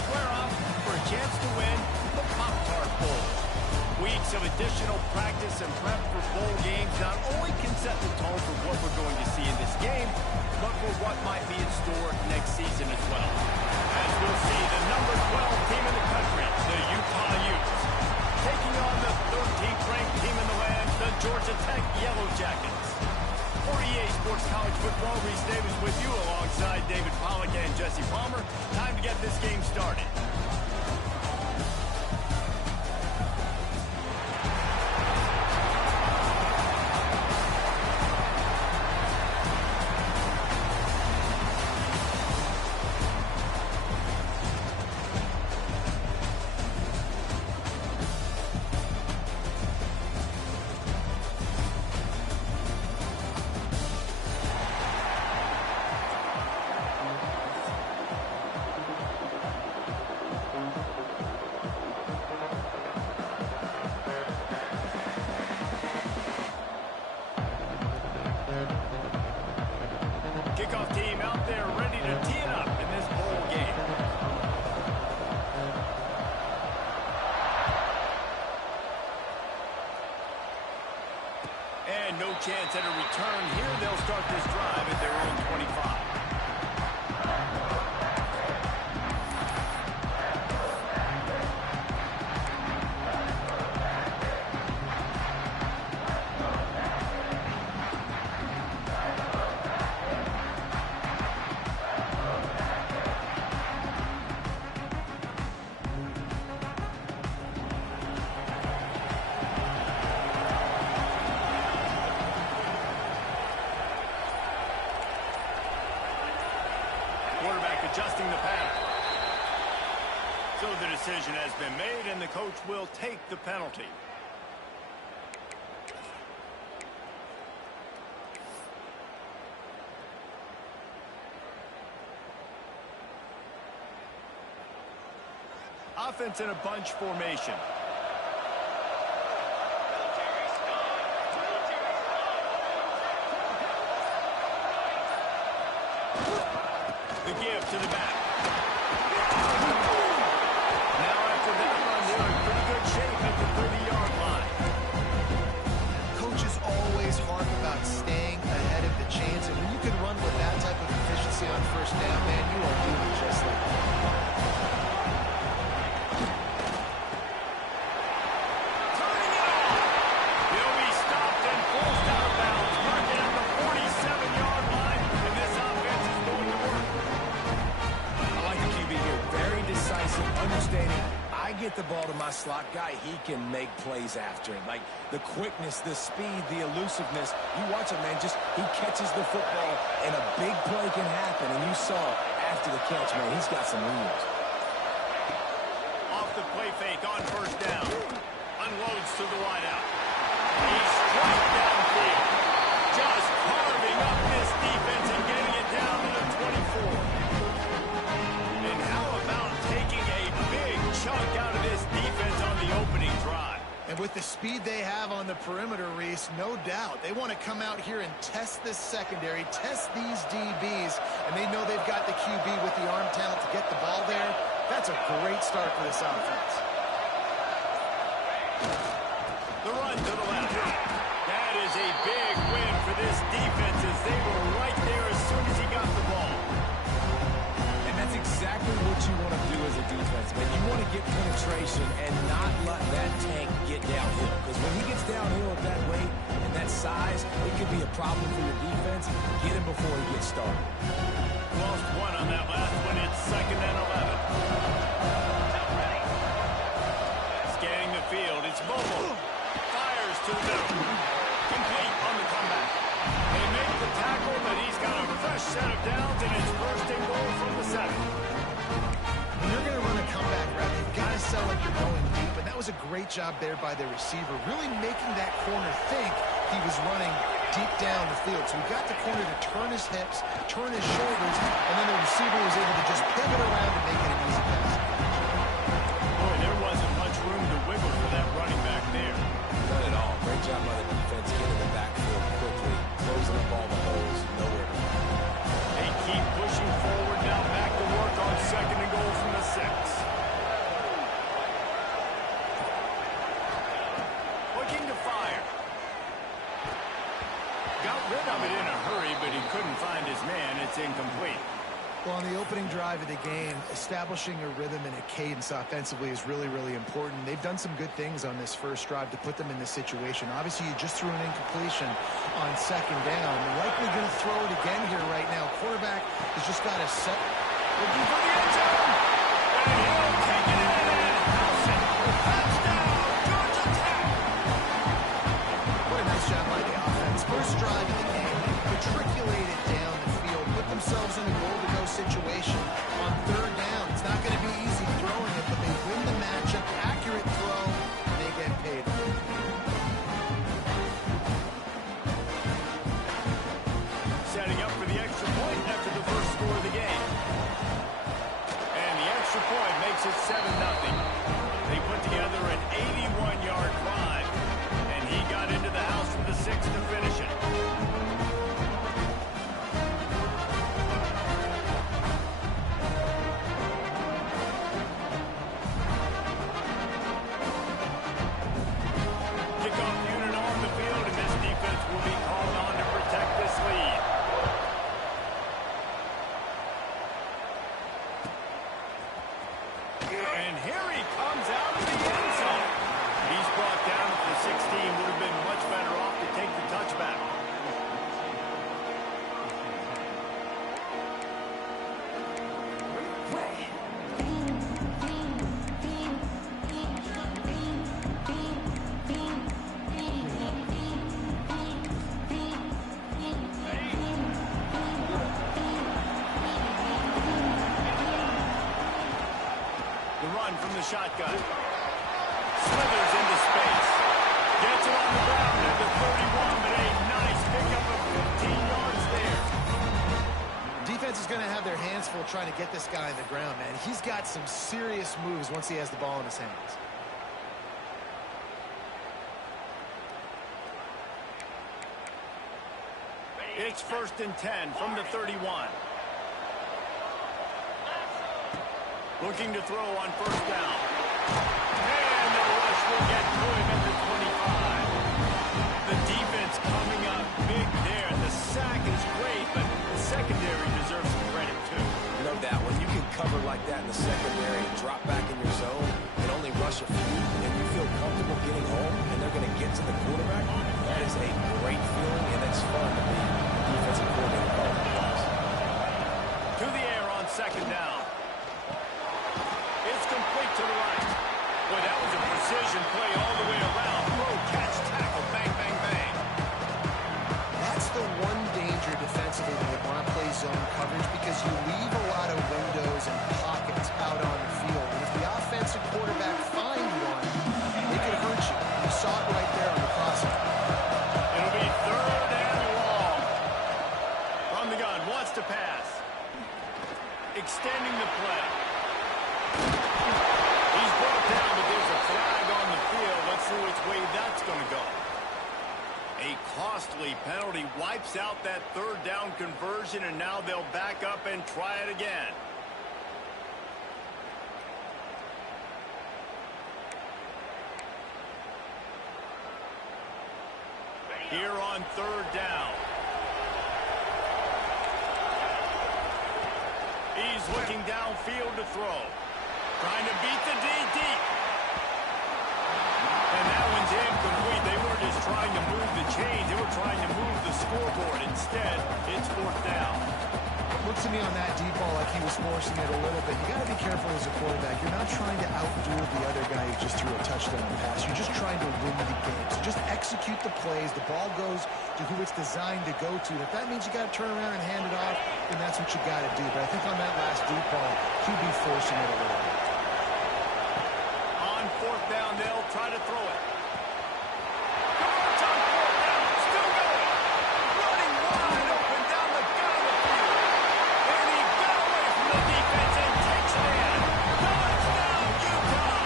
square off for a chance to win the Pop-Tart Bowl. Weeks of additional practice and prep for bowl games not only can set the tone for what we're going to see in this game, but for what might be in store next season as well. As we'll see, the number 12 team in the country, the Utah Utes, taking on the 13th ranked team in the land, the Georgia Tech Yellow Jackets. For EA Sports College Football, Reese Davis with you alongside David Pollack and Jesse Palmer. Time to get this game started. Kickoff team out there ready to tee it up in this bowl game. And no chance at a return here. They'll start this drive at their own 25. Quarterback adjusting the pass. So the decision has been made, and the coach will take the penalty. Offense in a bunch formation. The give to the back. Now after that run, they're in pretty good shape at the 30-yard line. Coaches always harp about staying ahead of the chains, and when you can run with that type of efficiency on first down, man, you are doing just like that. Understanding, I get the ball to my slot guy, he can make plays after it. Like the quickness, the speed, the elusiveness. You watch it, man, just he catches the football and a big play can happen. And you saw after the catch, man, he's got some wheels. Off the play fake on first down. Unloads to the wideout. He's straight downfield. Just carving up this defense and getting it down to the 24. And how about taking a big chunk out of this defense on the opening drive? And with the speed they have on the perimeter, Reese, no doubt, they want to come out here and test this secondary, test these DBs, and they know they've got the QB with the arm talent to get the ball there. That's a great start for this offense. The run to the left. That is a big win for this defense as they were right there as soon as he got the ball. And that's exactly what you want to do as a defense, man. You want to get penetration and not let that tank get downhill. Because when he gets downhill at that weight and that size, it could be a problem for your defense. Get him before he gets started. Lost one on that last one. It's 2nd and 11. Scanning the field. It's Bobo. Fires to the middle. Complete on the comeback. They make the tackle, but he's got a fresh set of downs, and it's 1st and goal from the 7. When you're going to run a comeback route, you've got to sell like you're going deep, and that was a great job there by the receiver, really making that corner think he was running deep down the field. So he got the corner to turn his hips, turn his shoulders, and then the receiver was able to just pivot around and make it an easy pass. Boy, there wasn't much room to wiggle for that running back there. Not at all. Great job by the defense getting the backfield quickly, closing up all the holes, nowhere to run. They keep pushing forward now, back to work on 2nd and goal from the 6. Got rid of it in a hurry, but he couldn't find his man. It's incomplete. Well, on the opening drive of the game, establishing a rhythm and a cadence offensively is really, really important. They've done some good things on this first drive to put them in this situation. Obviously, you just threw an incompletion on second down. Likely going to throw it again here right now. Quarterback has just got to set. Looking for the end zone. And he'll take it in and house it. Touchdown, Georgia Tech. What a nice job by the offense. First drive of the game, matriculated down the field, put themselves in a goal-to-go situation on third down. It's not going to be easy throwing it, but they win the matchup. Accurate throw, and they get paid. Setting up for the extra point after the first score of the game. And the extra point makes it 7-0. They put together an 81-yard drive, and he got into the house for the 6th to finish it. Kickoff unit on the field, and this defense will be called on to protect this lead. And here he comes out of the end zone. He's brought down at the 16. Would have been much better off to take the touchback. The run from the shotgun. Slithers into space. Gets it on the ground at the 31, but a nice pickup of 15 yards there. Defense is going to have their hands full trying to get this guy on the ground, man. He's got some serious moves once he has the ball in his hands. It's 1st and 10 from the 31. Looking to throw on first down. And the rush will get to him at the 25. The defense coming up big there. The sack is great, but the secondary deserves some credit too. No doubt, when you can cover like that in the secondary, drop back in your zone, and only rush a few, and you feel comfortable getting home, and they're going to get to the quarterback, that is a great feeling, and it's fun to be a defensive coordinator calling the plays. To the air on second down. It's complete to the right. Boy, that was a precision play all the way around. Throw, catch, tackle, bang, bang, bang. That's the one danger defensively when you want to play zone coverage, because you leave a lot of windows and pockets out on the field. And if the offensive quarterback find one, it could hurt you. You saw it right there on the crossing. It'll be 3rd and long. From the gun, wants to pass. Extending the play. He's brought down, but there's a flag on the field. Let's see which way that's going to go. A costly penalty wipes out that 3rd down conversion, and now they'll back up and try it again. Here on 3rd down. He's looking downfield to throw. Trying to beat the D deep. And that one's incomplete. They weren't just trying to move the chains. They were trying to move the scoreboard. Instead, it's 4th down. Looks to me on that deep ball like he was forcing it a little bit. You got to be careful as a quarterback. You're not trying to outduel the other guy who just threw a touchdown pass. You're just trying to win the game. So just execute the plays. The ball goes to who it's designed to go to. And if that means you got to turn around and hand it off, then that's what you got to do. But I think on that last deep ball, he'd be forcing it a little bit. On 4th down, they'll try to throw it. Converts on 4th down. Still going. Running wide open down the gut of the field. And he got away from the defense and takes it in. Touchdown, Utah.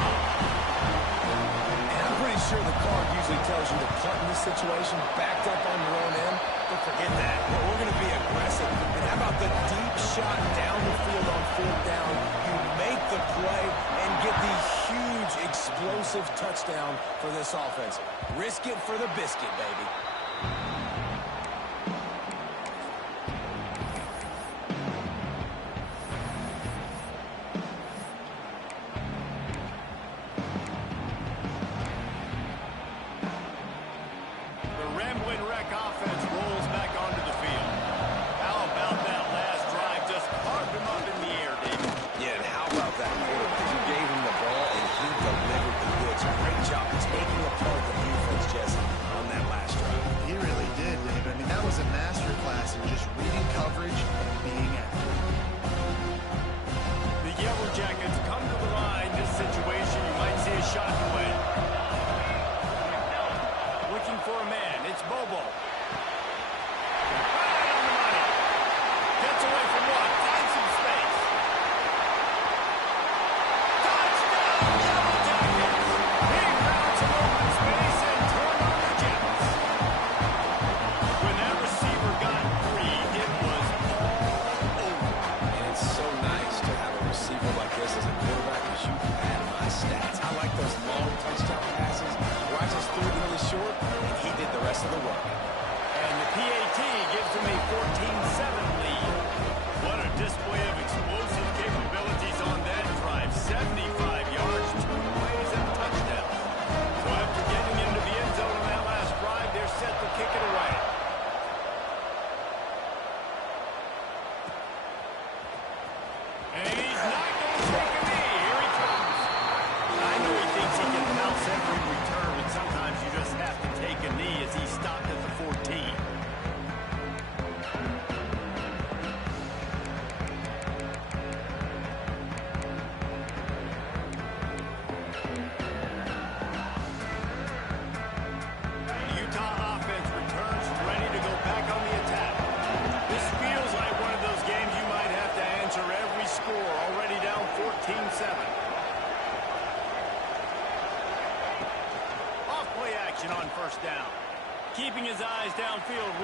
And I'm pretty sure the card usually tells you to punt in this situation, backed up on your own end. But forget that. We're going to be aggressive. And how about the deep shot down the field on 4th down? You make the play and get the huge explosive touchdown for this offense. Risk it for the biscuit, baby.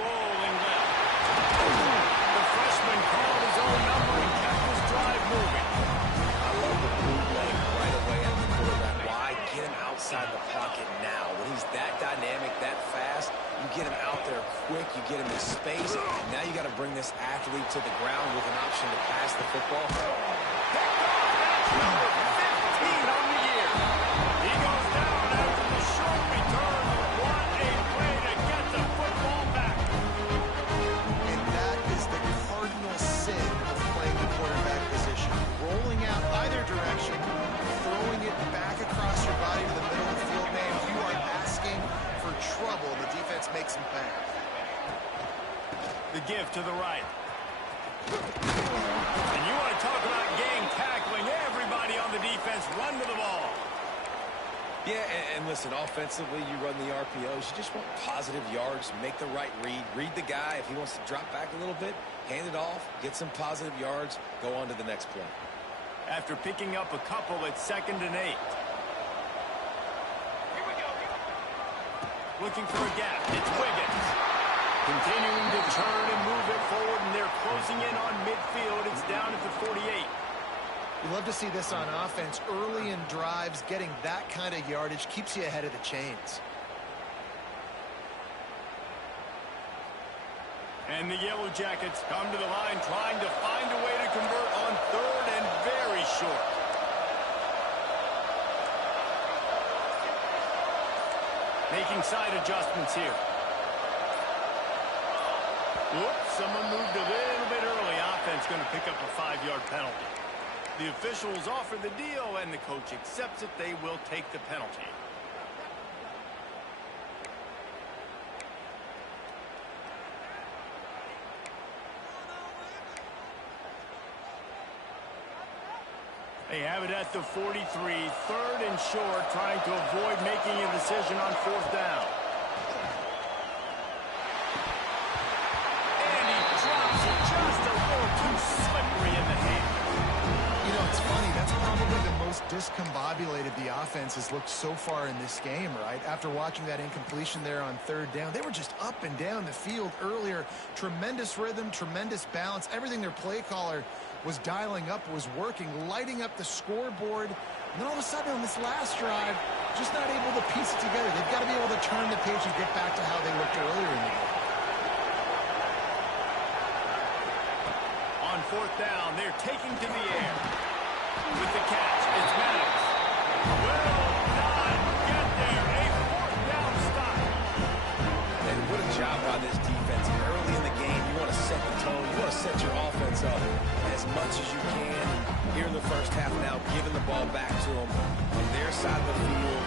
rolling left. The freshman called his own number and kept his drive moving. I love the bootleg right away at the quarterback. Why? Get him outside the pocket now. When he's that dynamic, that fast, you get him out there quick, you get him in space, and now you got to bring this athlete to the ground with an option to pass the football. Picked off. That's number 15 on the year. He goes down after the short return. What a play to get the football back. And that is the cardinal sin of playing the quarterback position. Rolling out either direction, throwing it back across your body to the middle of the field, man, you are asking for trouble. The defense makes him pay. The give to the right. And you want to talk about game tackling. Everybody on the defense run to the ball. Yeah, and listen, offensively, you run the RPOs. You just want positive yards, make the right read the guy. If he wants to drop back a little bit, hand it off, get some positive yards, go on to the next play. After picking up a couple at 2nd and 8. Looking for a gap. It's Wiggins. Continuing to turn and move it forward, and they're closing in on midfield. It's down at the 48. You love to see this on offense. Early in drives, getting that kind of yardage keeps you ahead of the chains. And the Yellow Jackets come to the line trying to find a way to convert on 3rd and very short. Making side adjustments here. Whoops, someone moved a little bit early. Offense going to pick up a 5-yard penalty. The officials offer the deal, and the coach accepts it. They will take the penalty. They have it at the 43, 3rd and short, trying to avoid making a decision on 4th down. And he drops it just a little too slippery in the hand. You know, it's funny. That's probably the most discombobulated the offense has looked so far in this game, right? After watching that incompletion there on 3rd down, they were just up and down the field earlier. Tremendous rhythm, tremendous balance. Everything their play caller was dialing up was working, lighting up the scoreboard. And then all of a sudden on this last drive, just not able to piece it together. They've got to be able to turn the page and get back to how they looked earlier in the game. On 4th down, they're taking to the air. With the catch, it's Maddox. Will not get there. A 4th down stop. And what a job by this defense. Early in the game, you want to set the tone. You want to set your offense up as much as you can. Here in the first half now, giving the ball back to them on their side of the field,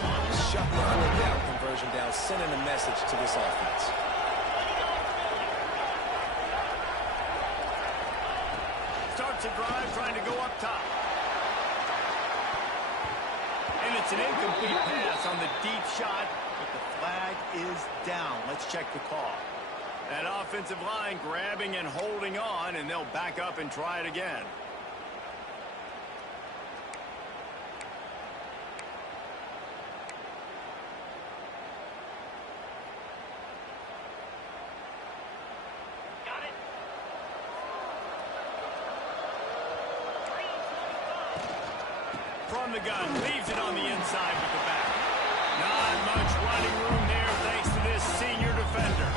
shutting the 4th down conversion down, sending a message to this offense. Starts a drive trying to go up top. And it's an incomplete pass on the deep shot, but the flag is down. Let's check the call. That offensive line grabbing and holding on, and they'll back up and try it again. From the gun, leaves it on the inside with the back. Not much running room there thanks to this senior defender.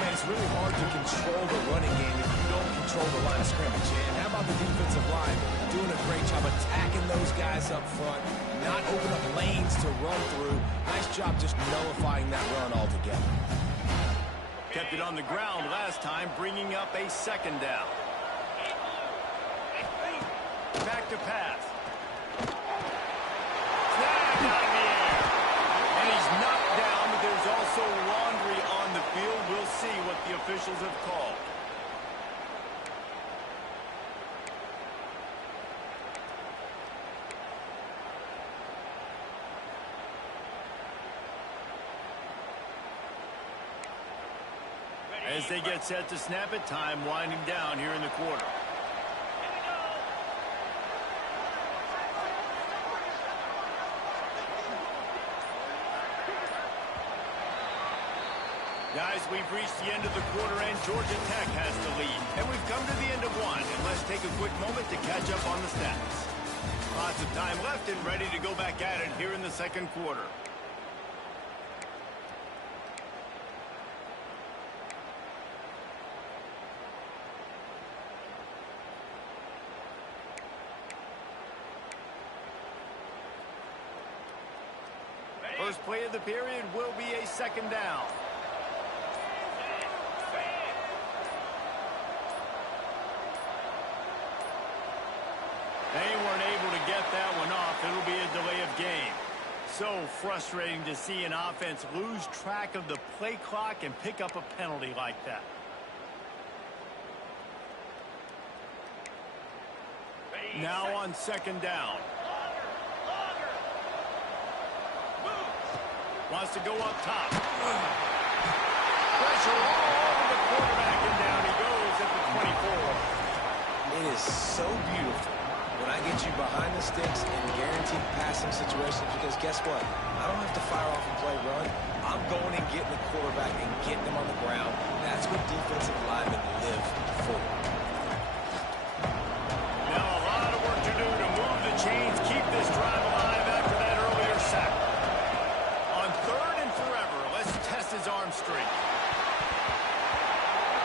Man, it's really hard to control the running game if you don't control the line of scrimmage. And how about the defensive line doing a great job attacking those guys up front, not open up lanes to run through. Nice job just nullifying that run altogether. Kept it on the ground last time, bringing up a 2nd down. Back to pass. Snagged out of the air. And he's knocked down, but there's also laundry on the field. We'll see what the officials have called. As they get set to snap it, time winding down here in the quarter. Guys, we've reached the end of the quarter, and Georgia Tech has the lead. And we've come to the end of one, and let's take a quick moment to catch up on the stats. Lots of time left and ready to go back at it here in the second quarter. First play of the period will be a second down. They weren't able to get that one off. It'll be a delay of game. So frustrating to see an offense lose track of the play clock and pick up a penalty like that. Now on second down. Wants to go up top. Pressure all over the quarterback, and down he goes at the 24. It is so beautiful when I get you behind the sticks in guaranteed passing situations, because guess what? I don't have to fire off and play run. I'm going and getting the quarterback and getting him on the ground. That's what defensive linemen live for. Now a lot of work to do to move the chains, keep this drive alive after that earlier sack. On third and forever, let's test his arm strength.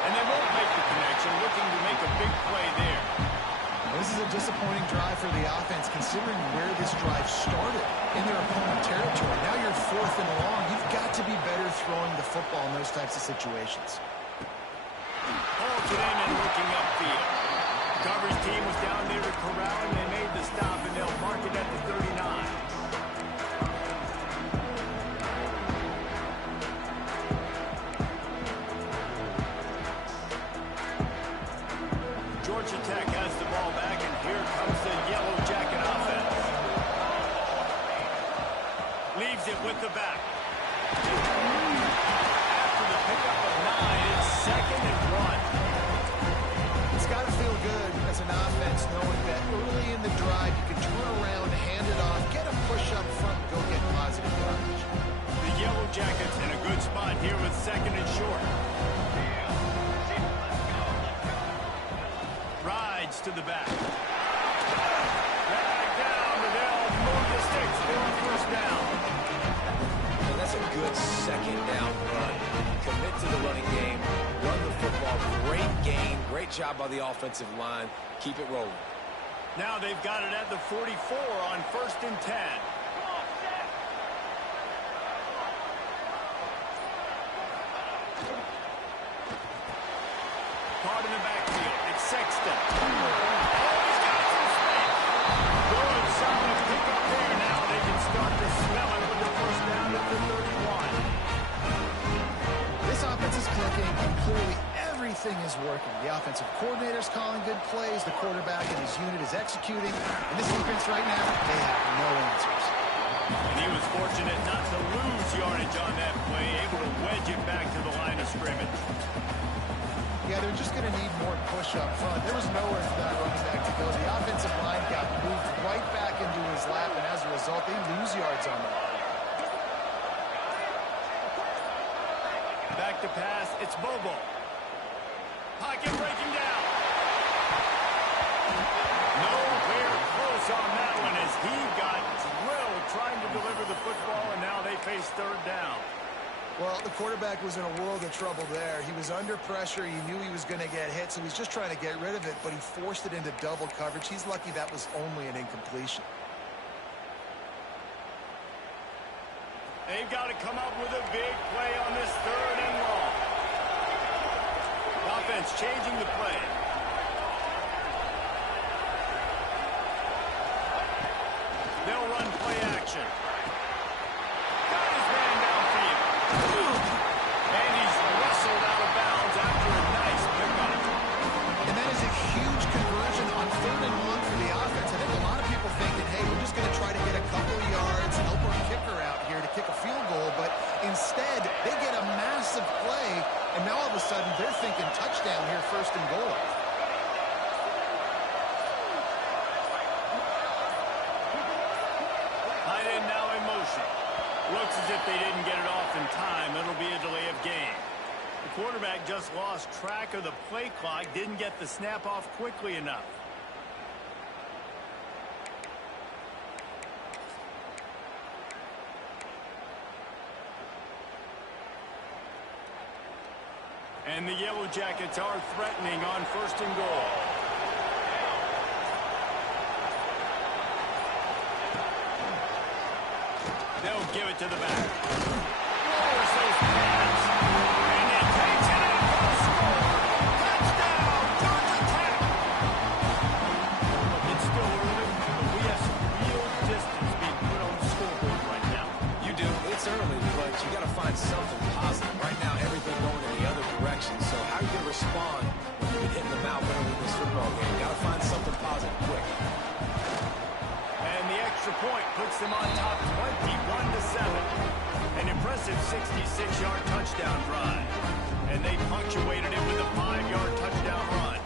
And they won't make the connection, looking to make a big play there. This is a disappointing drive for the offense, considering where this drive started, in their opponent territory. Now you're fourth and long. You've got to be better throwing the football in those types of situations. Halted in and looking upfield. Coverage team was down there to corral him. They made the stop, and they'll mark it at the 39. Georgia Tech has the ball back, and here comes the Yellow Jacket offense. Leaves it with the back. After the pickup of 9, it's second and 1. It's got to feel good as an offense knowing that early in the drive you can turn around, hand it off, get a push up front, go get positive yardage. The Yellow Jackets in a good spot here with second and short. Rides to the back. Back down, but they'll move the sticks for a first down. And that's a good second down run. Commit to the running game. Run the football. Great gain. Great job by the offensive line. Keep it rolling. Now they've got it at the 44 on first and 10. Caught in the backfield. It's Sexton. Oh, he's got some space. Good, solid pickup there. Now they can start to smell it with the first down at the 31. This offense is clicking, and clearly everything is working. The offensive coordinator's calling good plays. The quarterback and his unit is executing. And this defense right now, they have no answers. And he was fortunate not to lose yardage on that play, able to wedge it back to the line of scrimmage. Yeah, they're just going to need more push up front. There was nowhere for that running back to go. The offensive line got moved right back into his lap, and as a result, they lose yards on that. Back to pass, it's Bobo. Pocket breaking down. Nowhere close on that one as he got drilled trying to deliver the football, and now they face third down. Well, the quarterback was in a world of trouble there. He was under pressure. He knew he was going to get hit, so he's just trying to get rid of it, but he forced it into double coverage. He's lucky that was only an incompletion. They've got to come up with a big play on this third and long. Offense changing the play. They'll run play action. Got his man downfield. And he's wrestled out of bounds after a nice pickup. And that is a huge conversion on third and long for the offense. I think a lot of people thinking, hey, we're just going to try to get a couple of yards, help our kicker out here to kick a field goal. But instead, they get a massive play, and now all of a sudden they're thinking touchdown here, first and goal. Tight end now in motion. Looks as if they didn't get it off in time. It'll be a delay of game. The quarterback just lost track of the play clock, didn't get the snap off quickly enough. And the Yellow Jackets are threatening on 1st and goal. They'll give it to the back. Lowers those pads. And he takes it in for a score. Touchdown, Georgia Tech. It's still early, but we have some real distance being put on the scoreboard right now. You do. It's early, but you got to find something positive. Right now, everything going in the other direction. So how are you going to respond when you get hit in the mouth early in this football game? You got to find something positive quick. And the extra point puts them on top 21-7. An impressive 66-yard touchdown drive. And they punctuated it with a 5-yard touchdown run.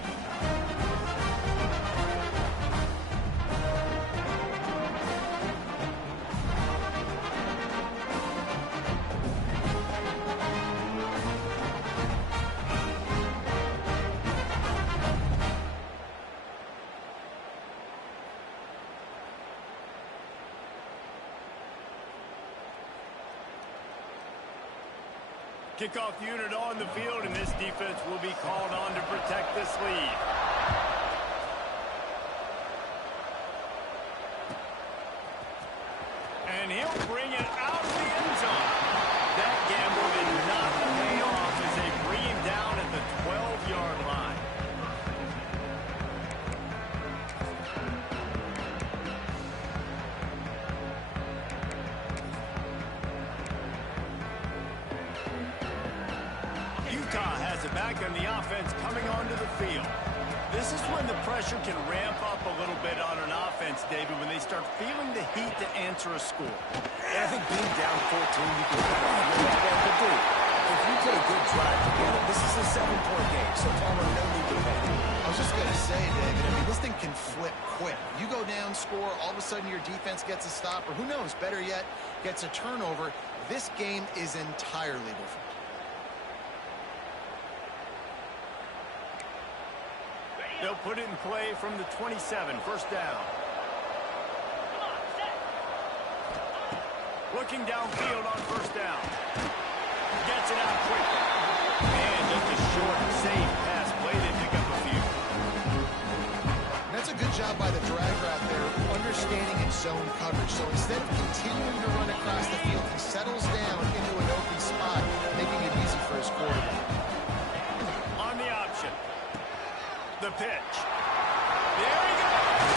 Kickoff unit on the field, and this defense will be called on to protect this lead. And he'll bring it out of the end zone. That gamble did not pay off as they bring him down at the 12-yard line. Utah has it back on the offense coming onto the field. This is when the pressure can ramp up a little bit on an offense, David, when they start feeling the heat to answer a score. And I think being down 14, you can kind of feel that. But dude, if you put a good drive together, this is a 7-point game, so Palmer, no need to panic. I was just going to say, David, I mean, this thing can flip quick. You go down, score, all of a sudden your defense gets a stop, or who knows, better yet, gets a turnover. This game is entirely different. They'll put it in play from the 27, 1st down. Looking downfield on 1st down. Gets it out quickly. And just a short, safe pass play. They pick up a few. That's a good job by the drag route there, understanding its zone coverage. So instead of continuing to run across the field, he settles down into an open spot, making it easy for his quarterback. On the option. The pitch. There he goes.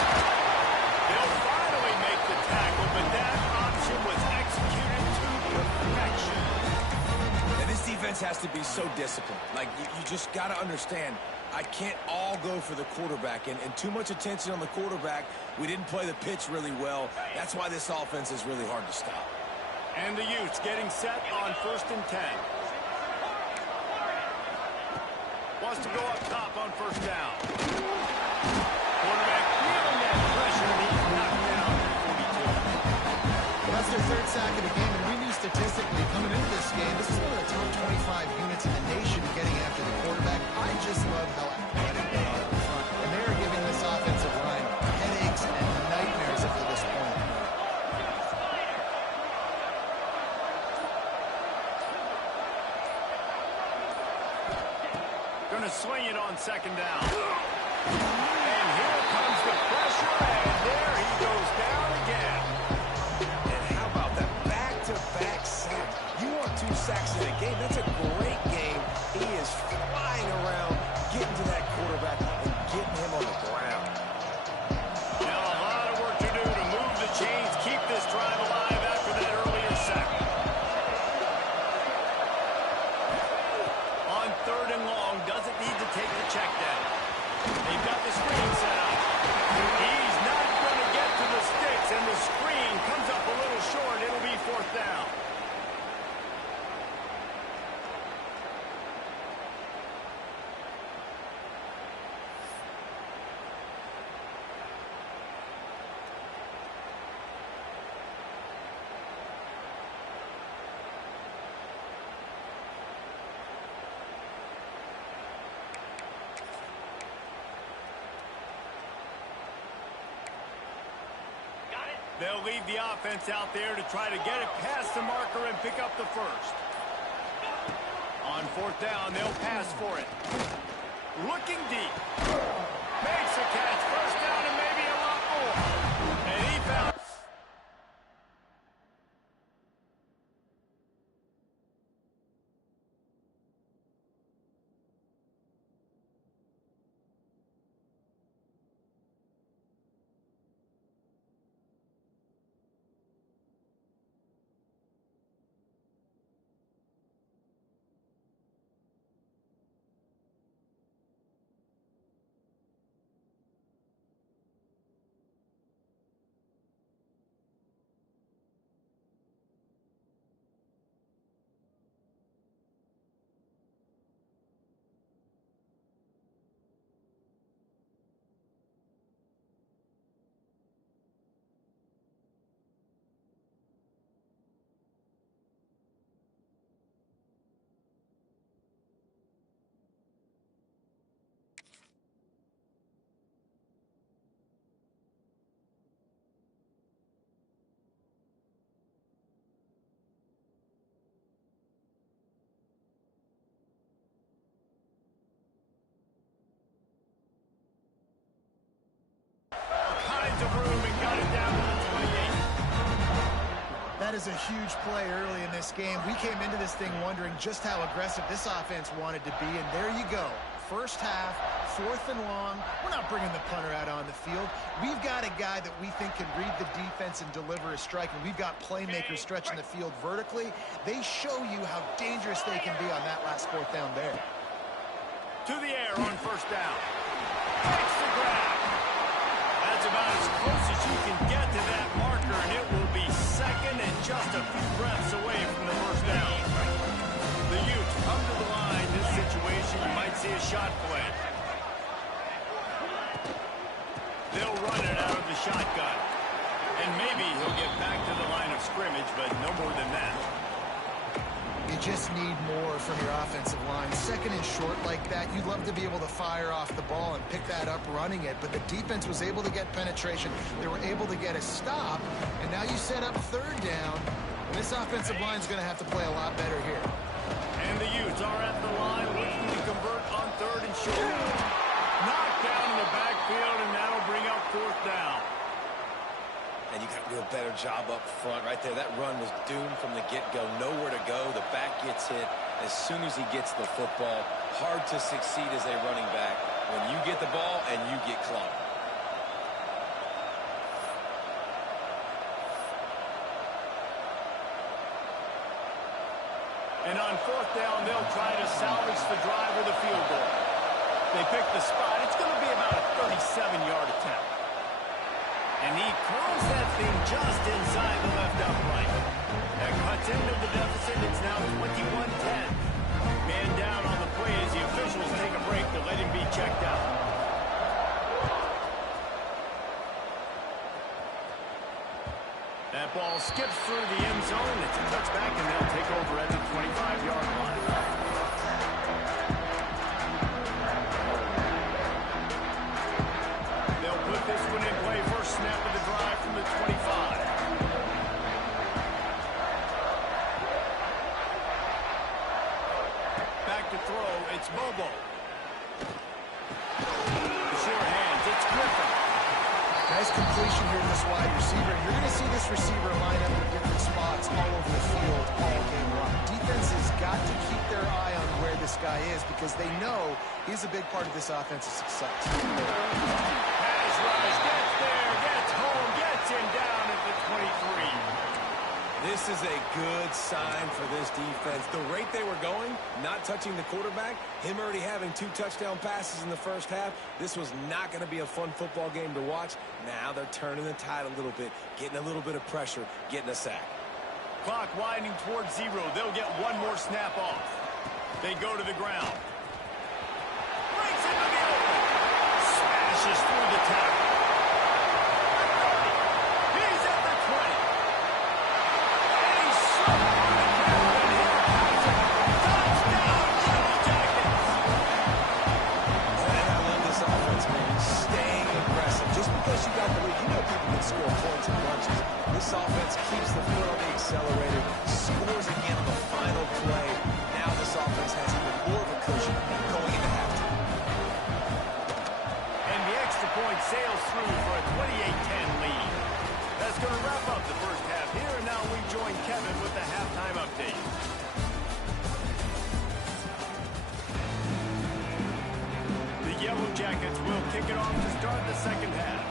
They'll finally make the tackle, but that option was executed to perfection. And this defense has to be so disciplined. Like, you just got to understand, I can't all go for the quarterback, and too much attention on the quarterback. We didn't play the pitch really well. That's why this offense is really hard to stop. And the Utes getting set on 1st and 10. Wants to go up top on 1st down. Quarterback feeling that pressure, and he's knocked down at 42. Well, that's their 3rd sack of the game, and we knew statistically coming into this game, this is one of the top 25 units in the nation getting after the quarterback. I just love how athletic they are up front, and they are giving this offensive line headaches and nightmares up to this point. Going to swing it on 2nd down. And here comes the pressure, and there he goes down again. And how about that back-to-back sack? You want 2 sacks in a game, that's a great game. He is flying around, getting to that quarterback and getting him on the ground. Now a lot of work to do to move the chains, keep this drive alive after that earlier sack. On 3rd and long, doesn't need to take the check down. They've got the screen set up. He's not going to get to the sticks, and the screen comes up a little short. It'll be 4th down. They'll leave the offense out there to try to get it past the marker and pick up the first. On fourth down, they'll pass for it. Looking deep. Makes a catch. First down and maybe a lot more. And he found... of room and got it down to the 28. That is a huge play early in this game. We came into this thing wondering just how aggressive this offense wanted to be, and there you go. First half, 4th and long. We're not bringing the punter out on the field. We've got a guy that we think can read the defense and deliver a strike, and we've got playmakers stretching the field vertically. They show you how dangerous they can be on that last 4th down there. To the air on first down. Takes the grab. That's about as close as you can get to that marker, and it will be second and just a few breaths away from the first down. The Utes come to the line. This situation, you might see a shot play. They'll run it out of the shotgun. And maybe he'll get back to the line of scrimmage, but no more than that. You just need more from your offensive line. Second and short like that, you'd love to be able to fire off the ball and pick that up running it, but the defense was able to get penetration. They were able to get a stop, and now you set up 3rd down, and this offensive line is going to have to play a lot better here. And the Utes are at the line looking to convert on 3rd and short. Knocked down in the backfield, and that'll bring up 4th down. And you got to do a better job up front right there. That run was doomed from the get-go. Nowhere to go. The back gets hit as soon as he gets the football. Hard to succeed as a running back when you get the ball and you get clogged. And on 4th down, they'll try to salvage the drive with a field goal. They pick the spot. It's going to be about a 37-yard attempt. And he curls that thing just inside the left upright. That cuts into the deficit. It's now 21-10. Man down on the play as the officials take a break to let him be checked out. That ball skips through the end zone. It's a touchback, and they'll take over at the 25-yard line. They'll put this one in play. First snap of the drive from the 25. Back to throw. It's Bobo. The sure hands. It's Griffin. Nice completion here to this wide receiver. You're going to see this receiver line up in different spots all over the field all game long. Defenses got to keep their eye on where this guy is because they know he's a big part of this offensive success. Pass rush, gets there, gets home, gets him down at the 23. This is a good sign for this defense. The rate they were going, not touching the quarterback, him already having 2 touchdown passes in the first half, this was not going to be a fun football game to watch. Now they're turning the tide a little bit, getting a little bit of pressure, getting a sack. Clock winding towards 0. They'll get one more snap off. They go to the ground. Breaks into the open. Smashes through the tackle. He's at the 20. And he's slipped on the ground and he'll pass it. Touchdown, Yellow Jackets. And I love this offense, man. Staying aggressive. Just because you got the lead, you know people can score points in bunches. Jackets will kick it off to start the second half.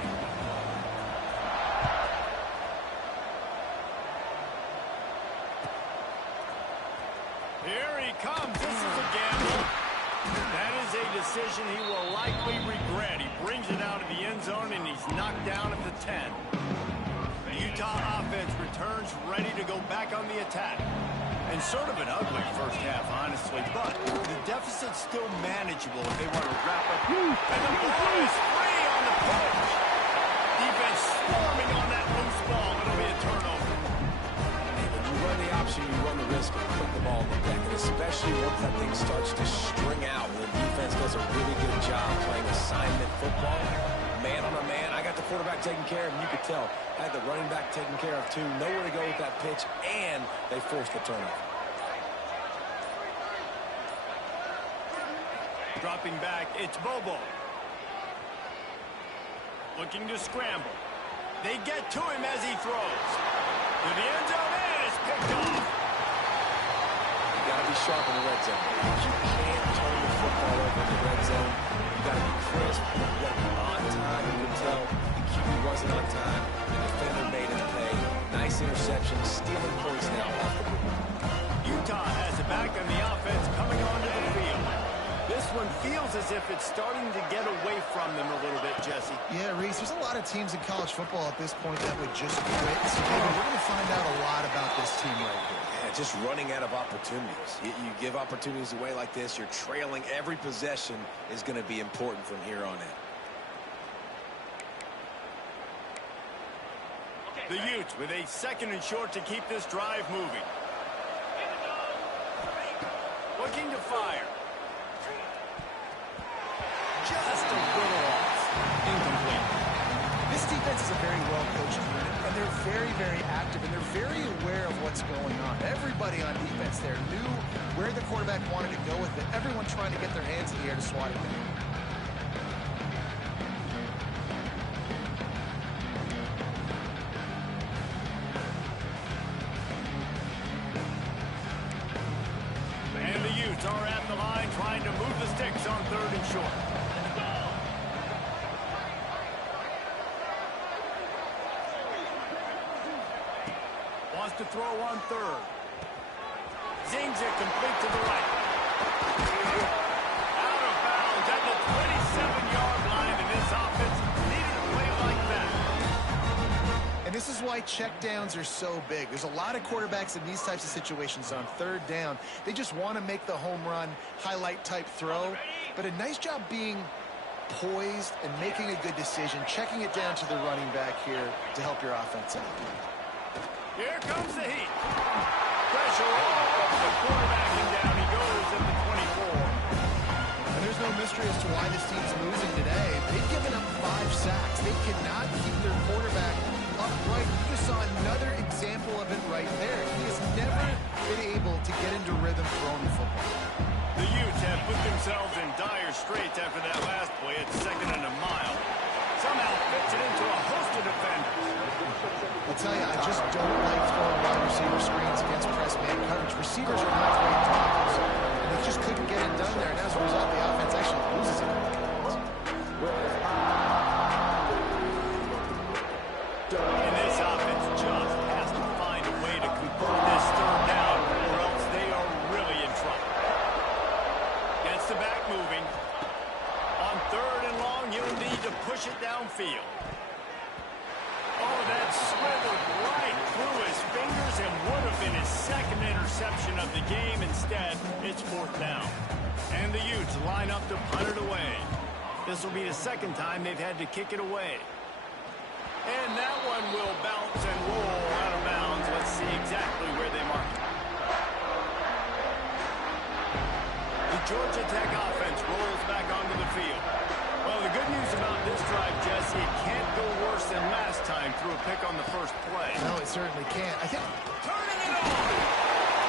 Here he comes. This is a gamble. That is a decision he will likely regret. He brings it out of the end zone, and he's knocked down at the 10. The Utah offense returns ready to go back on the attack. And sort of an ugly first half, honestly, but the deficit's still manageable if they want to wrap up. And the ball is free on the pitch. Defense swarming on that loose ball. It'll be a turnover. And when you run the option, you run the risk of putting the ball on the deck, and especially once that thing starts to string out, the defense does a really good job playing assignment football. Man on a man, I got the quarterback taken care of, and you could tell I had the running back taken care of too. Nowhere to go with that pitch, and they forced the turnover. Dropping back, it's Bobo. Looking to scramble. They get to him as he throws. To the end zone, and it's picked off. You got to be sharp in the red zone. You can't turn the football over in the red zone. You got to be crisp. You got to be on time. You can tell the QB wasn't on time. The defender made him pay. Nice interception, stealing points now off the board. Utah has it back on the offense coming onto the field. This one feels as if it's starting to get away from them a little bit, Jesse. Yeah, Reese, there's a lot of teams in college football at this point that would just quit. So, David, we're going to find out a lot about this team right here. Yeah, just running out of opportunities. You give opportunities away like this, you're trailing. Every possession is going to be important from here on in. The Utes with a 2nd and short to keep this drive moving. Looking to fire. Just a little off. Incomplete. This defense is a very well-coached unit, and they're very, very active, and they're very aware of what's going on. Everybody on defense there knew where the quarterback wanted to go with it. Everyone trying to get their hands in the air to swat it down. And the Utes are at the line trying to move the sticks on 3rd and short. Wants to throw on 3rd. Zings it complete to the right. Out of bounds at the 27-yard line, and this offense needed a play like that. And this is why checkdowns are so big. There's a lot of quarterbacks in these types of situations on 3rd down. They just want to make the home run, highlight-type throw. But a nice job being poised and making a good decision, checking it down to the running back here to help your offense out. Here comes the heat. Pressure all over the quarterback, and down he goes at the 24. And there's no mystery as to why this team's losing today. They've given up 5 sacks. They cannot keep their quarterback upright. You just saw another example of it right there. He has never been able to get into rhythm throwing the football. The Utes have put themselves in dire straits after that last play at 2nd and a mile. Somehow fits it into a host of defenders. I'll tell you, I just don't like throwing wide receiver screens against press man coverage. Receivers are not great tackles, and they just couldn't get it done there. And as a result, the offense actually loses it. And this offense just has to find a way to convert this 3rd down, or else they are really in trouble. Gets the back moving. On 3rd and long, he'll need to push it downfield. Oh, that slithered right through his fingers and would have been his 2nd interception of the game. Instead, it's 4th down. And the Utes line up to punt it away. This will be the 2nd time they've had to kick it away. And that one will bounce and roll out of bounds. Let's see exactly where they mark it. The Georgia Tech offense rolls back onto the field. Well, the good news about this drive, Jesse, it can't go worse than last time through a pick on the first play. No, it certainly can't. I think turning it on.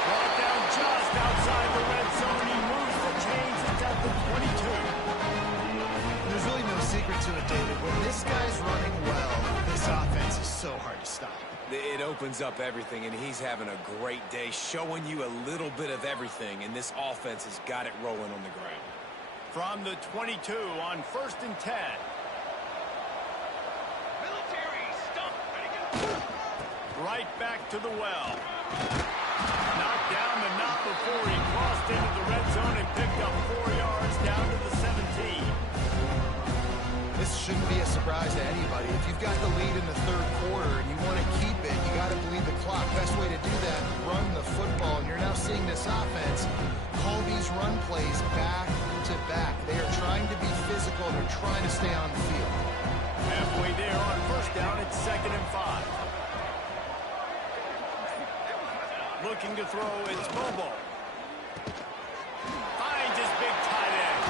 Brought down just outside the red zone. He moves the chains. It's at the 22. there's really no secret to it, David. When this guy's running well, this offense is so hard to stop. It opens up everything, and he's having a great day, showing you a little bit of everything, and this offense has got it rolling on the ground. From the 22 on 1st and 10. Military, stop. Ready, go. Right back to the well. Knocked down the knot before he crossed into the red zone and picked up 4 yards down to the 17. This shouldn't be a surprise to anybody. If you've got the lead in the third quarter and you want to keep it, you got to bleed the clock. Best way to do that, run the football. And you're now seeing this offense call these run plays back to back. They are trying to be physical. They're trying to stay on the field. Halfway there on 1st down, it's 2nd and 5. Looking to throw, it's Bobo. Finds his big tight end.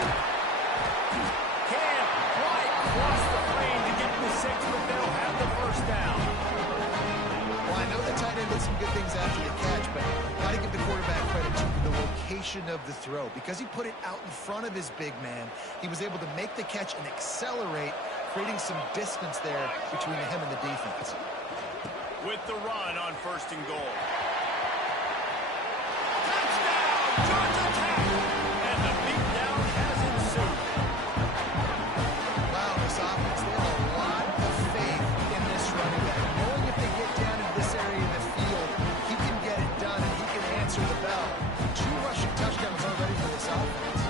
Can't quite cross the plane to get the 6, but they'll have the 1st down. Well, I know the tight end did some good things after the catch, but got to give the quarterback credit to the location of the throw. Because he put it out in front of his big man, he was able to make the catch and accelerate, creating some distance there between him and the defense. With the run on 1st and goal. Georgia Tech, and the beatdown has ensued. Wow, this offense, they have a lot of faith in this running back. Knowing if they get down in this area of the field, he can get it done and he can answer the bell. 2 rushing touchdowns already for this offense.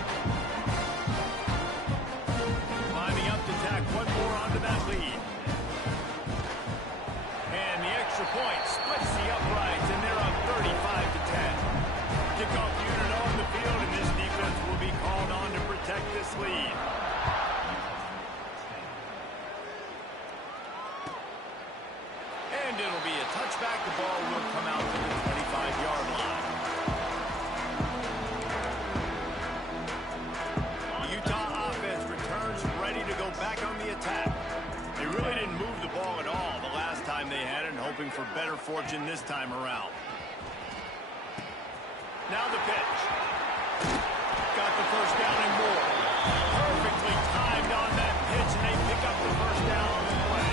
Lining up to tack 1 more onto that lead. And the extra point splits the uprights, and they're up 35-10. Kickoff unit on the field, and this defense will be called on to protect this lead. And it'll be a touchback. The ball will come out to the 25-yard line. The Utah offense returns ready to go back on the attack. They really didn't move the ball at all the last time they had it, and hoping for better fortune this time around. Now the pitch. Got the 1st down and more. Perfectly timed on that pitch, and they pick up the 1st down on the play.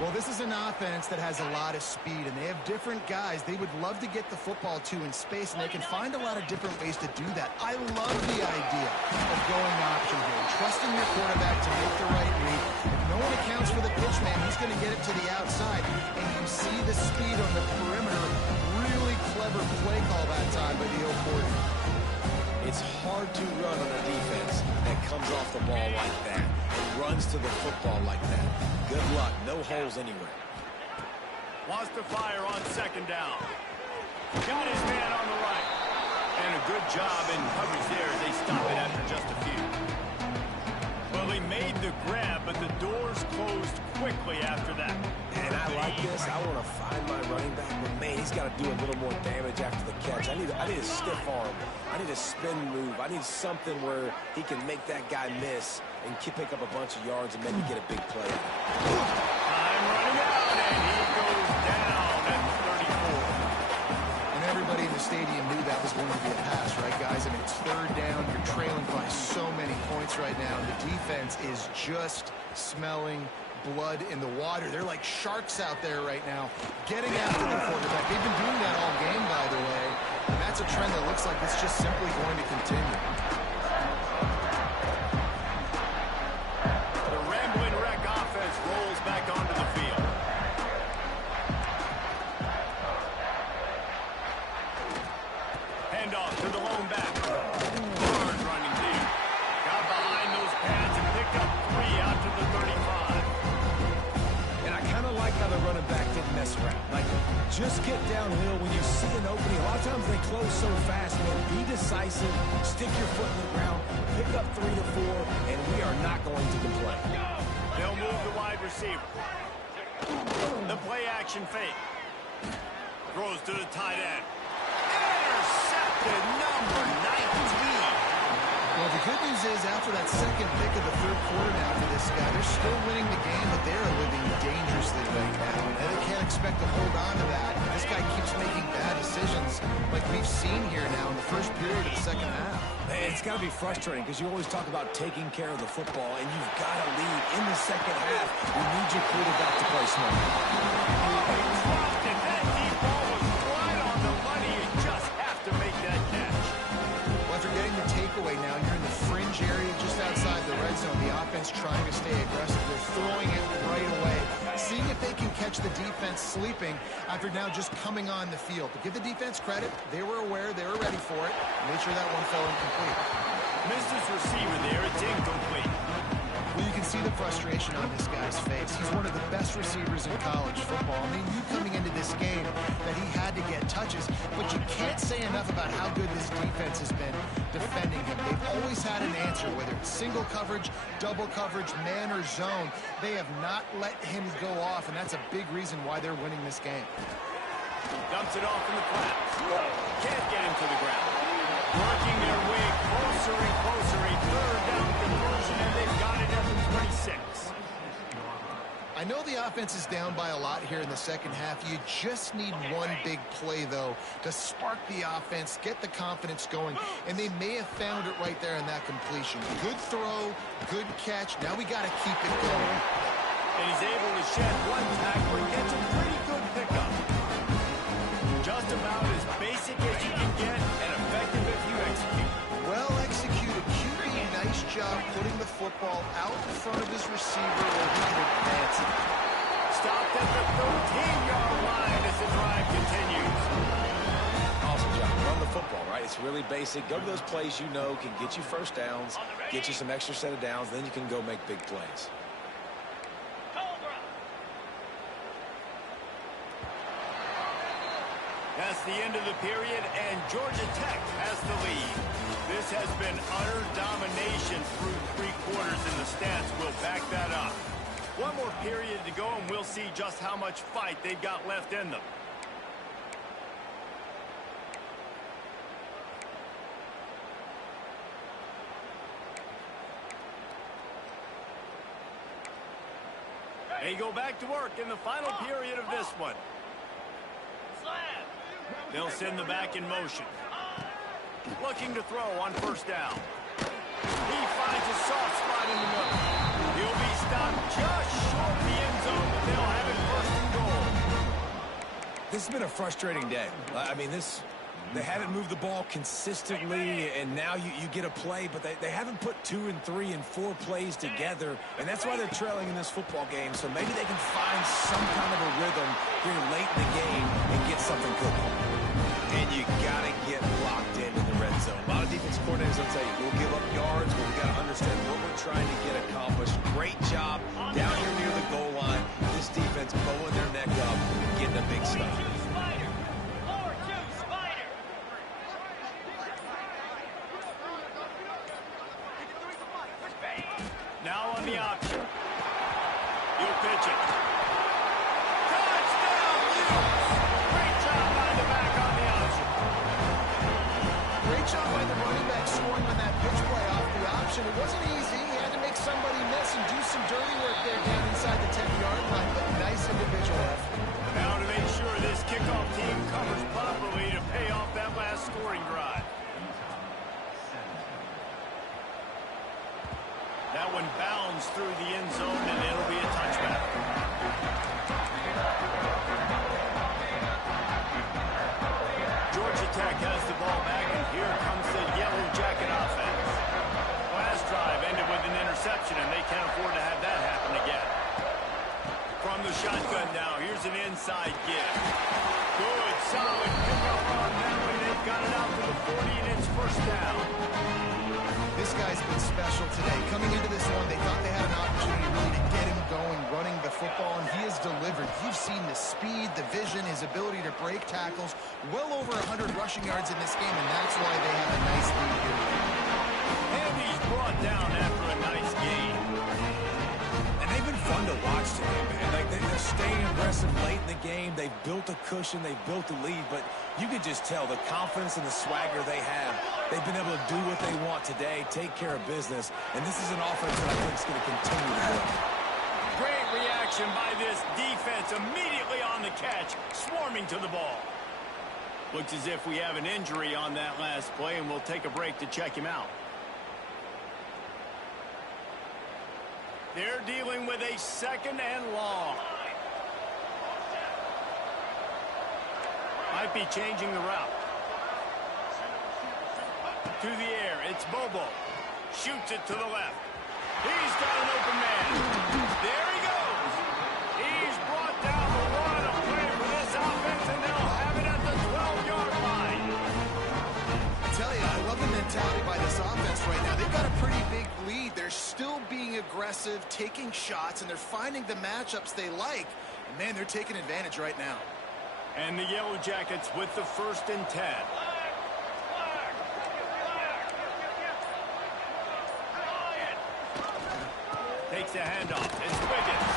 Well, this is an offense that has a lot of speed, and they have different guys they would love to get the football to in space, and they can find a lot of different ways to do that. I love the idea of going option here, trusting your quarterback to make the right read. If no one accounts for the pitch man, he's going to get it to the outside, and you see the speed on the perimeter. Really clever play call that time by the coordinator. It's hard to run on a defense that comes off the ball like that and runs to the football like that. Good luck. No holes anywhere. Wants to fire on 2nd down. Got his man on the right. And a good job in coverage there as they stop it after just a few. Well, he made the grab, but the doors closed quickly after that. And I like this. I want to find my running back, but man, he's got to do a little more damage after the catch. I need a stiff arm. I need a spin move. I need something where he can make that guy miss and pick up a bunch of yards and maybe get a big play. Time running out, and he goes down at the 34. And everybody in the stadium knew that was going to be a pass, right, guys? I mean, it's 3rd down. You're trailing by so many points right now. The defense is just smelling blood in the water. They're like sharks out there right now, getting after the quarterback. They've been doing that all game, by the way. And that's a trend that looks like it's just simply going to continue. The rambling wreck offense rolls back onto the field. Handoff to the lone back. Barnes running deep. Got behind those pads and picked up 3 out to the 35. And I kind of like how the running back didn't mess around. Like, just get downhill when you see an opening. A lot of times they close so fast, man. Be decisive, stick your foot in the ground, pick up 3 to 4, and we are not going to complain. They'll move the wide receiver. The play action fake. Throws to the tight end. Intercepted, number 19. Well, the good news is after that 2nd pick of the 3rd quarter now for this guy, they're still winning the game, but they're living dangerously right now. And they can't expect to hold on to that. This guy keeps making bad decisions like we've seen here now in the first period of the 2nd half. It's got to be frustrating because you always talk about taking care of the football, and you've got to lead in the 2nd half. You need your quarterback to play smart. He dropped it. That deep ball was right on the money. You just have to make that catch. Well, after getting the takeaway now, you're in the fringe zone, the offense trying to stay aggressive. They're throwing it right away, seeing if they can catch the defense sleeping after now just coming on the field. But give the defense credit. They were aware. They were ready for it. Made sure that one fell incomplete. Missed his receiver there. It's incomplete. Well, you can see the frustration on this guy's face. He's one of the best receivers in college football. I mean, you coming into this game that he had to get touches, but you can't say enough about how good this defense has been defending him. They've always had an answer, whether it's single coverage, double coverage, man or zone. They have not let him go off, and that's a big reason why they're winning this game. Dumps it off in the flats. Can't get him to the ground. Working their way closer and closer. A third down conversion, and they've got it up in 26. I know the offense is down by a lot here in the second half. You just need one big play, though, to spark the offense, get the confidence going, and they may have found it right there in that completion. Good throw, good catch. Now we got to keep it going. And he's able to shed one tackle and gets a pretty good pickup. Just about as basic as you can get and effective if you execute. Well executed. QB, nice job putting the football out in front of his receiver where he can advance it. Stopped at the 13-yard line as the drive continues. Awesome job. Run the football, right? It's really basic. Go to those plays you know can get you first downs, get you some extra set of downs, then you can go make big plays. That's the end of the period, and Georgia Tech has the lead. This has been utter domination through 3 quarters, and the stats will back that up. One more period to go, and we'll see just how much fight they've got left in them. They go back to work in the final period of this one. They'll send the back in motion. Looking to throw on first down. He finds a soft spot in the middle. He'll be stopped just short of the end zone, but they'll have it first and goal. This has been a frustrating day. I mean, they haven't moved the ball consistently, and now you get a play, but they haven't put 2 and 3 and 4 plays together, and that's why they're trailing in this football game. So maybe they can find some kind of a rhythm here late in the game and get something cooking. And you got to get locked into the red zone. A lot of defense coordinators will tell you, we'll give up yards, but we got to understand what we're trying to get accomplished. Great job down here near the goal line. This defense bowing their neck up, getting a big stop. Now on the option. He'll pitch it. Touchdown, Utes! Great job by the back on the option. Great job by the running back scoring on that pitch play off the option. It wasn't easy. He had to make somebody miss and do some dirty work there down inside the 10-yard line, but nice individual effort. Now to make sure this kickoff team covers properly to pay off that last scoring drive. That one bounds through the end zone, and it'll be a touchback. Georgia Tech has the ball back, and here comes the Yellow Jacket offense. Last drive ended with an interception, and they can't afford to have that happen again. From the shotgun now, here's an inside give. Good, solid pickup on that one. They've got it out to the 40, and it's first down. This guy's been special today. Coming into this one, they thought they had an opportunity really to get him going, running the football, and he has delivered. You've seen the speed, the vision, his ability to break tackles. Well over 100 rushing yards in this game, and that's why they have a nice lead here. And he's brought down after a nice game. And they've been fun to watch today, man. Like they're staying aggressive late in the game. They've built a cushion. They've built a lead. But you can just tell the confidence and the swagger they have. They've been able to do what they want today, take care of business. And this is an offense that I think is going to continue to build. Great reaction by this defense. Immediately on the catch, swarming to the ball. Looks as if we have an injury on that last play, and we'll take a break to check him out. They're dealing with a second and long. Might be changing the route. To the air, it's Bobo. Shoots it to the left. He's got an open man. There he goes. He's brought down the run of play for this offense, and they'll have it at the 12-yard line. I tell you, I love the mentality by this offense right now. They've got a pretty big lead. They're still being aggressive, taking shots, and they're finding the matchups they like. And, man, they're taking advantage right now. And the Yellow Jackets with the 1st and 10. Takes a handoff. It's Wiggins.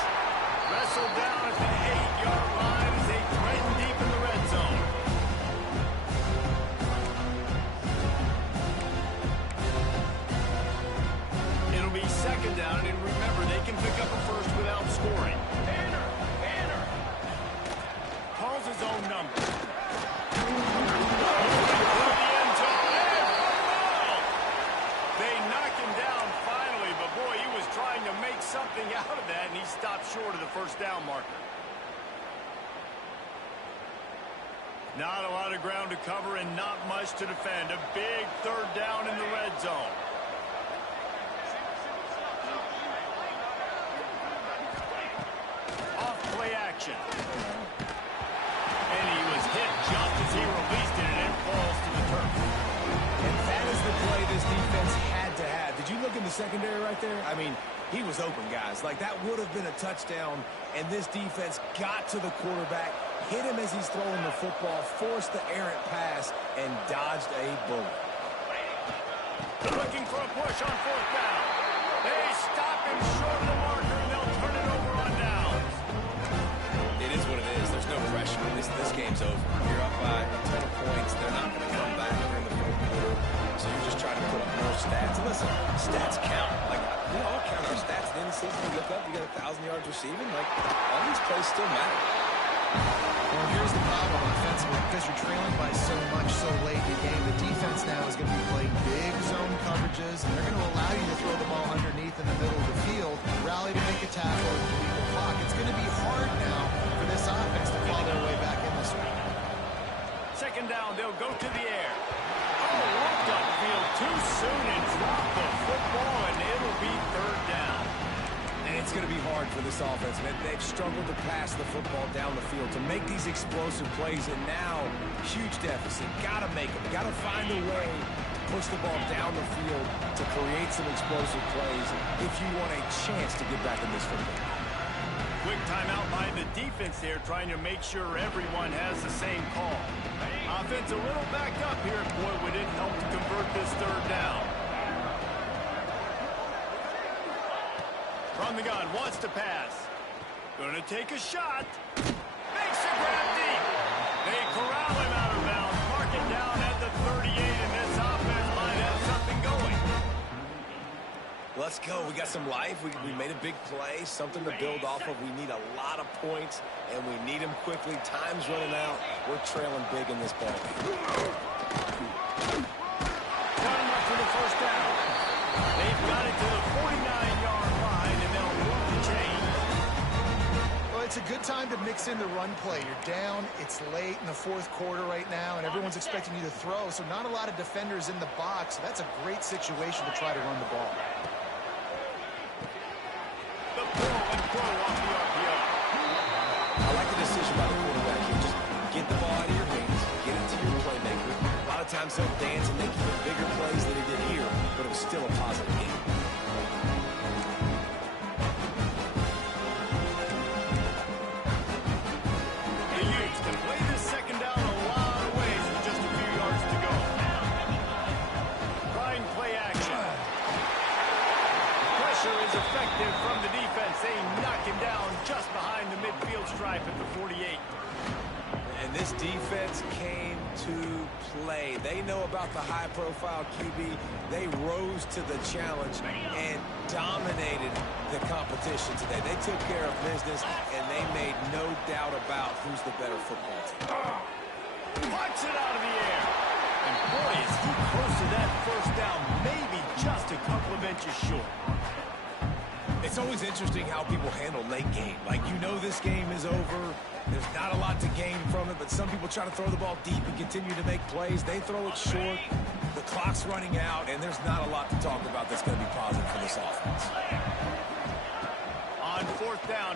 Wrestled down at the 8-yard line as they threaten deep in the red zone. It'll be 2nd down, and remember, they can pick up a first without scoring. Calls his own number. They knock him down finally, but boy, he was trying to make something out of that, and he stopped short of the 1st down marker. Not a lot of ground to cover and not much to defend. A big 3rd down in the red zone. Off play action. And he was hit just as he released it, and it falls to the turf. And that is the play this defense had to have. Did you look in the secondary right there? I mean, he was open, guys. Like, that would have been a touchdown, and this defense got to the quarterback, hit him as he's throwing the football, forced the errant pass, and dodged a bullet. Looking for a push on 4th down. They stop him short of the marker, and they'll turn it over on downs. It is what it is. There's no pressure. This game's over. You're up by a ton of points. They're not going to come back during the 4th quarter. So you're just trying to put up more stats. Listen, stats count. Like, we all count our stats. At the end of the season, you look up, you got 1,000 yards receiving. Like, all these plays still matter. Well, here's the problem offensively. Because you're trailing by so much so late in the game, the defense now is going to be playing big zone coverages, and they're going to allow you to throw the ball underneath in the middle of the field, rally to make a tackle, and leave the clock. It's going to be hard now for this offense to claw their way back in this one. 2nd down, they'll go to the air. Oh, looked upfield too soon and dropped the football, and it'll be 3rd down. And it's going to be hard for this offense, man. They've struggled to pass the football down the field, to make these explosive plays, and now, huge deficit. Got to make them. Got to find a way to push the ball down the field to create some explosive plays if you want a chance to get back in this football. Quick timeout by the defense there, trying to make sure everyone has the same call. Offense a little backed up here. Boy, would it help to convert this 3rd down. From the gun, wants to pass. Gonna take a shot. Makes a grab deep. They corral him out of bounds. Mark it down at the 38, and this offense might have something going. Let's go. We got some life. We made a big play, something to build off of. We need a lot of points, and we need them quickly. Time's running out. We're trailing big in this ball game. Got him up for the 1st down. They've got it to the 49-yard line, and they'll move the chains. Well, it's a good time to mix in the run play. You're down. It's late in the 4th quarter right now, and everyone's expecting you to throw, so not a lot of defenders in the box. So that's a great situation to try to run the ball. The pull and throw off the RPO. I like the decision by the quarterback here. Just get the ball out of your hands, get it to your playmaker. A lot of times they'll dance and make even bigger plays than he did here, but it was still a positive game. The Utes can play this 2nd down a lot of ways with just a few yards to go. Trying play action. Pressure is effective from the defense. They knock him down just behind the midfield stripe at the 48. And this defense came to play. They know about the high-profile QB. They rose to the challenge and dominated the competition today. They took care of business, and they made no doubt about who's the better football team. Punch it out of the air. And boy, is he close to that 1st down, maybe just a couple of inches short. It's always interesting how people handle late game. Like, you know this game is over. There's not a lot to gain from it, but some people try to throw the ball deep and continue to make plays. They throw it short. The clock's running out, and there's not a lot to talk about that's going to be positive for this offense.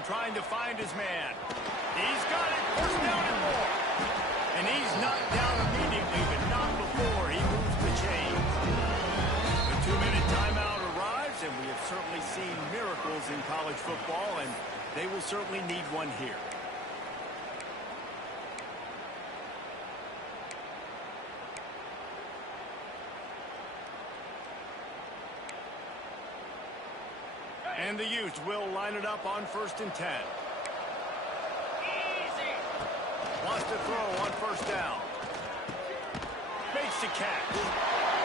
trying to find his man. He's got it. First down and more. And he's knocked down immediately, but not before he moves the chains. The 2-minute timeout arrives, and we have certainly seen miracles in college football, and they will certainly need one here. And the Utes will line it up on 1st and 10. Easy. Wants to throw on 1st down. Makes the catch.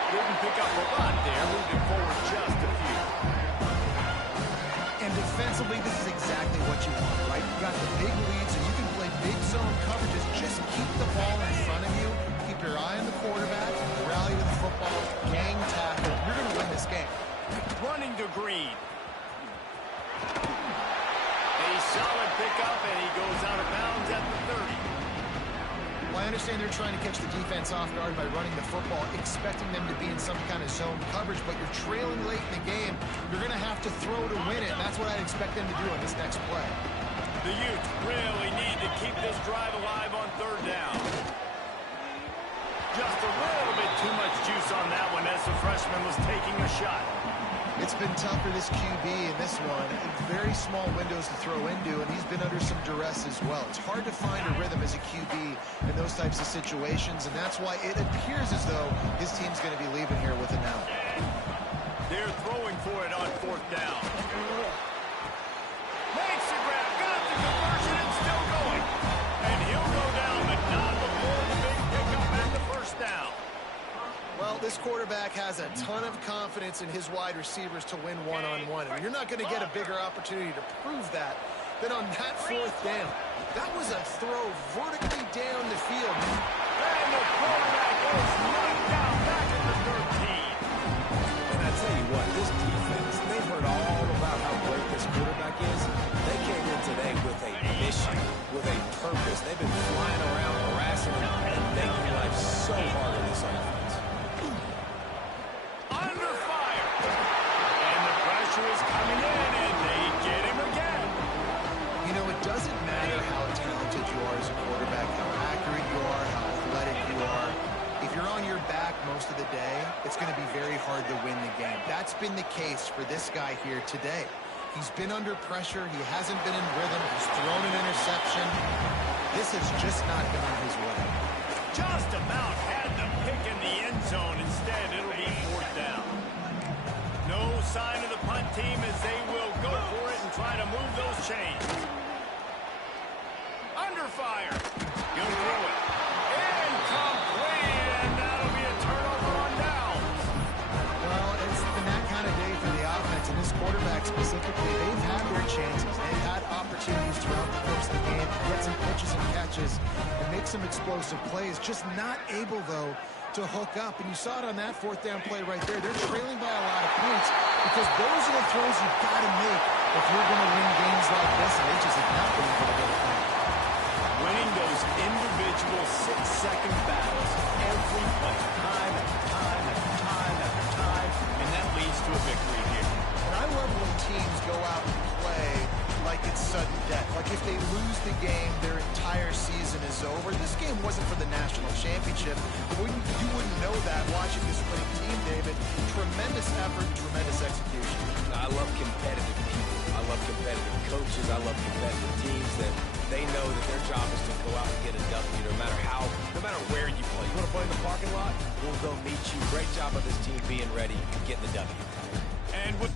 Didn't pick up a lot there. Moved it forward just a few. And defensively, this is exactly what you want, right? You got the big lead, so you can play big zone coverages. Just keep the ball in front of you. Keep your eye on the quarterback. Rally to the football. Gang tackle. You're going to win this game. Running to Green. A solid pickup, and he goes out of bounds at the 30. Well, I understand they're trying to catch the defense off guard by running the football, expecting them to be in some kind of zone coverage, but you're trailing late in the game. You're going to have to throw to win it, and that's what I expect them to do on this next play. The Utes really need to keep this drive alive on 3rd down. Just a little bit too much juice on that one as the freshman was taking a shot. It's been tough for this QB in this one. Very small windows to throw into, and he's been under some duress as well. It's hard to find a rhythm as a QB in those types of situations, and that's why it appears as though his team's going to be leaving here with an out. They're throwing for it on 4th down. Makes the grab, got the conversion, and still going. And he'll go down, but not before the big pickup at the 1st down. Well, this quarterback has a ton of confidence in his wide receivers to win one-on-one, and you're not going to get a bigger opportunity to prove that than on that 4th down. That was a throw vertically down the field. And the quarterback is knocked down back at the 13. And I tell you what, this defense, they've heard all about how great this quarterback is. They came in today with a mission, with a purpose. They've been flying around, harassing him, and making life so hard in this offense. Under fire. And the pressure is coming in, and they get him again. You know, it doesn't matter how talented you are as a quarterback, how accurate you are, how athletic you are. If you're on your back most of the day, it's going to be very hard to win the game. That's been the case for this guy here today. He's been under pressure. He hasn't been in rhythm. He's thrown an interception. This has just not gone his way. Just about had the pick in the end zone. Instead, it'll be 4th down. No sign of the punt team as they will go for it and try to move those chains. Under fire. He'll throw it. Incomplete, and that'll be a turnover on downs. Well, it's been that kind of day for the offense, and this quarterback specifically, they've had their chances. They've had opportunities throughout the course of the game to get some pitches and catches and make some explosive plays. Just not able, though, to hook up. And you saw it on that 4th down play right there. They're trailing by a lot of points because those are the throws you've got to make if you're going to win games like this, and they just have not been able to get it done. Winning those individual 6-second battles every play, time after time after time after time, and that leads to a victory here. And I love when teams go out and play like it's sudden death. Like if they lose the game, their entire season is over. This game wasn't for the national championship. You wouldn't know that watching this winning team, David. Tremendous effort, tremendous execution. I love competitive people. I love competitive coaches. I love competitive teams that they know that their job is to go out and get a W no matter where you play. You want to play in the parking lot? We'll go meet you. Great job of this team being ready and getting the W. And with